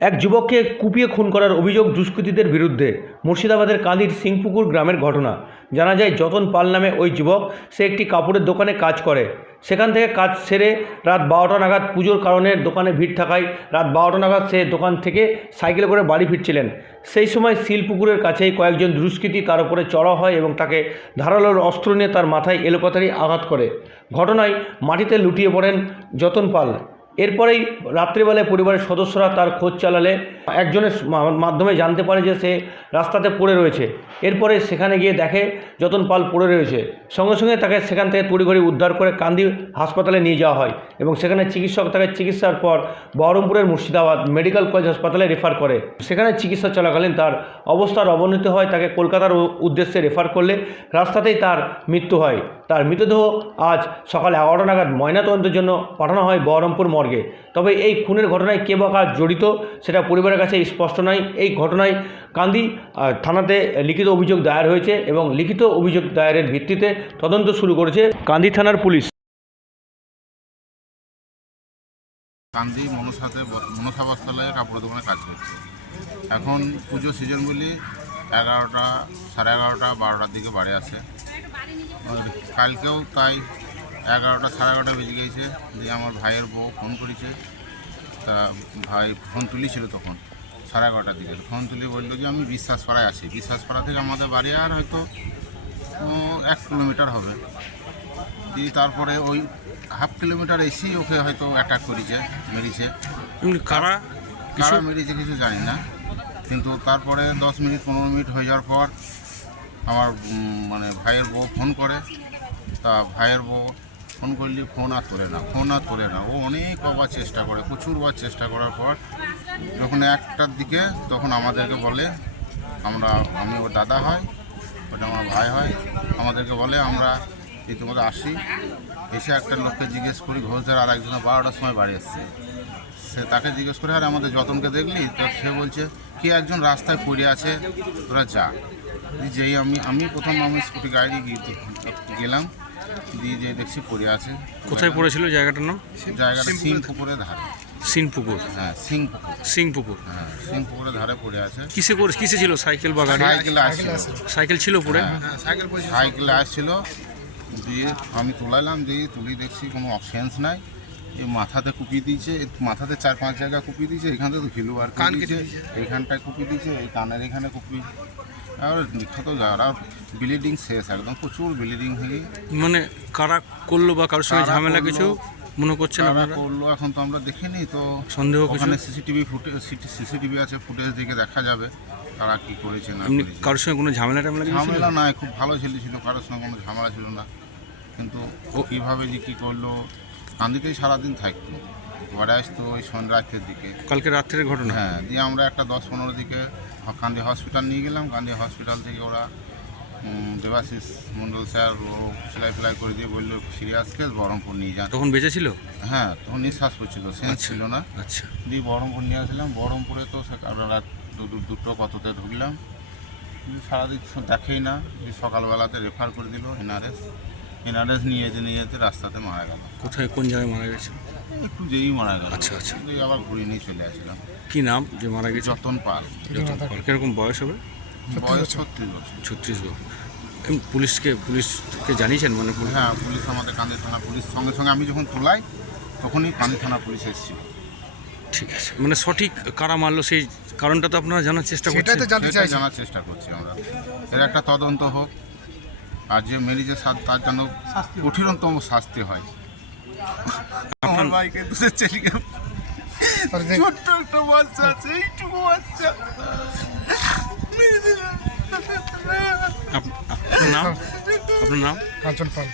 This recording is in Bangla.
এক যুবককে কুপিয়ে খুন করার অভিযোগ দুষ্কৃতীদের বিরুদ্ধে। মুর্শিদাবাদের কাঁদির সিংপুকুর গ্রামের ঘটনা। জানা যায়, যতন পাল নামে ওই যুবক, সে একটি কাপড়ের দোকানে কাজ করে। সেখান থেকে কাজ সেরে রাত বারোটা নাগাদ পুজোর কারণে দোকানে ভিড় থাকায় রাত বারোটা নাগাদ সে দোকান থেকে সাইকেলে করে বাড়ি ফিরছিলেন। সেই সময় শিলপুকুরের কাছেই কয়েকজন দুষ্কৃতী তার উপরে চড়া হয় এবং তাকে ধারালো অস্ত্র নিয়ে তার মাথায় এলোপাতারি আঘাত করে। ঘটনায় মাটিতে লুটিয়ে পড়েন যতন পাল। এরপরেই রাত্রিবেলায় পরিবারের সদস্যরা তার খোঁজ চালালে একজনের মাধ্যমে জানতে পারে যে সে রাস্তাতে পড়ে রয়েছে। এরপরে সেখানে গিয়ে দেখে যতন পাল পড়ে রয়েছে। সঙ্গে সঙ্গে তাকে সেখান থেকে তড়িঘড়ি উদ্ধার করে কান্দি হাসপাতালে নিয়ে যাওয়া হয় এবং সেখানে চিকিৎসক তাকে চিকিৎসার পর বহরমপুরের মুর্শিদাবাদ মেডিকেল কলেজ হাসপাতালে রেফার করে। সেখানে চিকিৎসা চলাকালীন তার অবস্থার অবনতি হয়, তাকে কলকাতার উদ্দেশ্যে রেফার করলে রাস্তাতেই তার মৃত্যু হয়। তার মৃতদেহ আজ সকাল এগারোটা নাগাদ ময়নাতদন্তের জন্য পাঠানো হয় বহরমপুর মর্গে। তবে এই খুনের ঘটনায় কে বা কার জড়িত সেটা পরিবারের কাছে স্পষ্ট নয়। এই ঘটনায় কান্দি থানাতে লিখিত অভিযোগ দায়ের হয়েছে এবং লিখিত অভিযোগ দায়েরের ভিত্তিতে তদন্ত শুরু করেছে কান্দি থানার পুলিশ। কান্দি মনসাতে ব- মনসা বস্ত্রালয়ে কাপড়ের দোকানে কাজ করছে। এখন পুজো সিজন বলি এগারোটা, সাড়ে এগারোটা, বারোটার দিকে বাড়ি আসে কালকেও তাই এগারোটা, সাড়ে এগারোটা বেজে গিয়েছে। দিয়ে আমার ভাইয়ের বউ ফোন করেছে। তা ভাই ফোন তুলেছিল তখন। সাড়ে এগারোটার দিকে। ফোন তুলে বলল যে আমি বিশ্বাসপাড়ায় আছি। বিশ্বাসপাড়া থেকে আমাদের বাড়ি আর হয়তো এক কিলোমিটার হবে। দিয়ে তারপরে ওই হাফ কিলোমিটার এসেই ওকে হয়তো অ্যাটাক করেছে মেরেছে। কারা? কারা মেরেছে কিছু জানি না। কিন্তু তারপরে দশ মিনিট পনেরো মিনিট হয়ে যাওয়ার পর আমার মানে ভাইয়ের বউ ফোন করে। তা ভাইয়ের বউ ফোন করলি, ফোন আর তোলে না, ফোন আর তোলে না। ও অনেক বার চেষ্টা করে প্রচুরবার চেষ্টা করার পর যখন একটার দিকে তখন আমাদেরকে বলে, আমরা, আমি ওর দাদা হয়, ওটা আমার ভাই হয়। আমাদেরকে বলে, আমরা ইতিমধ্যে আসি। এসে একটা লোককে জিজ্ঞেস করি ঘোষদের আর একজনের বারোটার সময় বাড়ি এসছে। সে তাকে জিজ্ঞেস করে, আর, আমাদের যতনকে দেখলি? তো সে বলছে, কি একজন রাস্তায় পড়ে আছে, তোরা যা। যেই আমি আমি প্রথম আমি স্কুটি গাড়ি গেলাম। দিয়ে যে দেখছি পড়ে আছে। কোথায় পড়েছিল জায়গাটার নাম? জায়গাটা সিং পুকুরের ধারে। সিনপুকুর। হ্যাঁ সিং পুকুর সিংপুকুর হ্যাঁ সিং পুকুরের ধারে পড়ে আছে। কিসে করে কিসে ছিল সাইকেল বা গাড়ি? সাইকেলে আসছিল। সাইকেল ছিল পড়ে? সাইকেলে আসছিল। দিয়ে আমি তুলাইলাম দিয়ে তুলি দেখছি কোনো অপশানস নাই। এই মাথাতে কুপিয়ে দিয়েছে মাথাতে চার পাঁচ জায়গা কুপিয়ে দিয়েছে এখান থেকে ভিলু বার করে দিয়েছে এইখানটায় কুপিয়ে দিয়েছে এই কানের এখানে কুপি আর বিখ্যাত যারা ব্লিডিং শেষ একদম প্রচুর ব্লিডিং হয়ে মানে কারা করল বা কারোর সঙ্গে ঝামেলা কিছু মনে করছেন তারা করল এখন তো আমরা দেখিনি তো সন্দেহ ওখানে সিসিটিভি ফুটেজ সিসিটিভি আছে ফুটেজ দিকে দেখা যাবে তারা কি করেছে না এমনি কারোর সঙ্গে কোনো ঝামেলা টামেলা ঝামেলা নাই খুব ভালো ছেলে ছিল কারোর সঙ্গে কোনো ঝামেলা ছিল না। কিন্তু ও কীভাবে যে কী করল কান্দিতেই সারাদিন থাকতো। ঘরে আসতো ওই সন্ধ্যা রাত্রের দিকে। কালকে রাত্রের ঘটনা? হ্যাঁ দিয়ে আমরা একটা দশ পনেরো দিকে কান্দি হসপিটাল নিয়ে গেলাম। কান্দি হসপিটাল থেকে ওরা দেবাশিস মণ্ডল স্যার ও সেলাই ফেলাই করে দিয়ে বলল সিরিয়াস কেস বহরমপুর নিয়ে যান। তখন বেঁচে ছিল? হ্যাঁ তখন নিঃশ্বাস পড়ছিল সেন্স আচ্ছা। ছিল না। আচ্ছা। দিয়ে বহরমপুর নিয়ে আসলাম। বহরমপুরে তো রাত দুটো কততে ঢুকলাম। সারাদিন দেখেই না। সকালবেলাতে রেফার করে দিল এনআরএস। এনআরএস নিয়ে যেতে নিয়ে যেতে রাস্তাতে মারা গেল। কোথায় কোন জায়গায় মারা গেছে? একটু যেই মারা গেল। আচ্ছা, আচ্ছা। আবার ঘুরিয়ে নিয়ে চলে আসলাম। কি নাম যে মারা গেছে? যতন পাল। যতন পাল। কীরকম বয়স হবে? বয়স ছত্রিশ বছর। ছত্রিশ বছর। পুলিশকে পুলিশকে জানিয়েছেন মানে হ্যাঁ পুলিশ আমাদের কান্দি থানা পুলিশ। সঙ্গে সঙ্গে আমি যখন তোলাই তখনই কান্দি থানা পুলিশ এসেছিল। ঠিক আছে। মানে সঠিক কারা মারলো সেই কারণটা তো আপনারা জানার চেষ্টা করছেন? জানার চেষ্টা করছি আমরা। এর একটা তদন্ত হোক আর যে মেরেছে তার যেন কঠিনতম শাস্তি হয়। আমার ভাইকে দুধের চেলিকে ছোট্ট একটা বাচ্চা আছে এইটুকু বাচ্চা। আপনার নাম আপনার নাম? কাঞ্চন পাল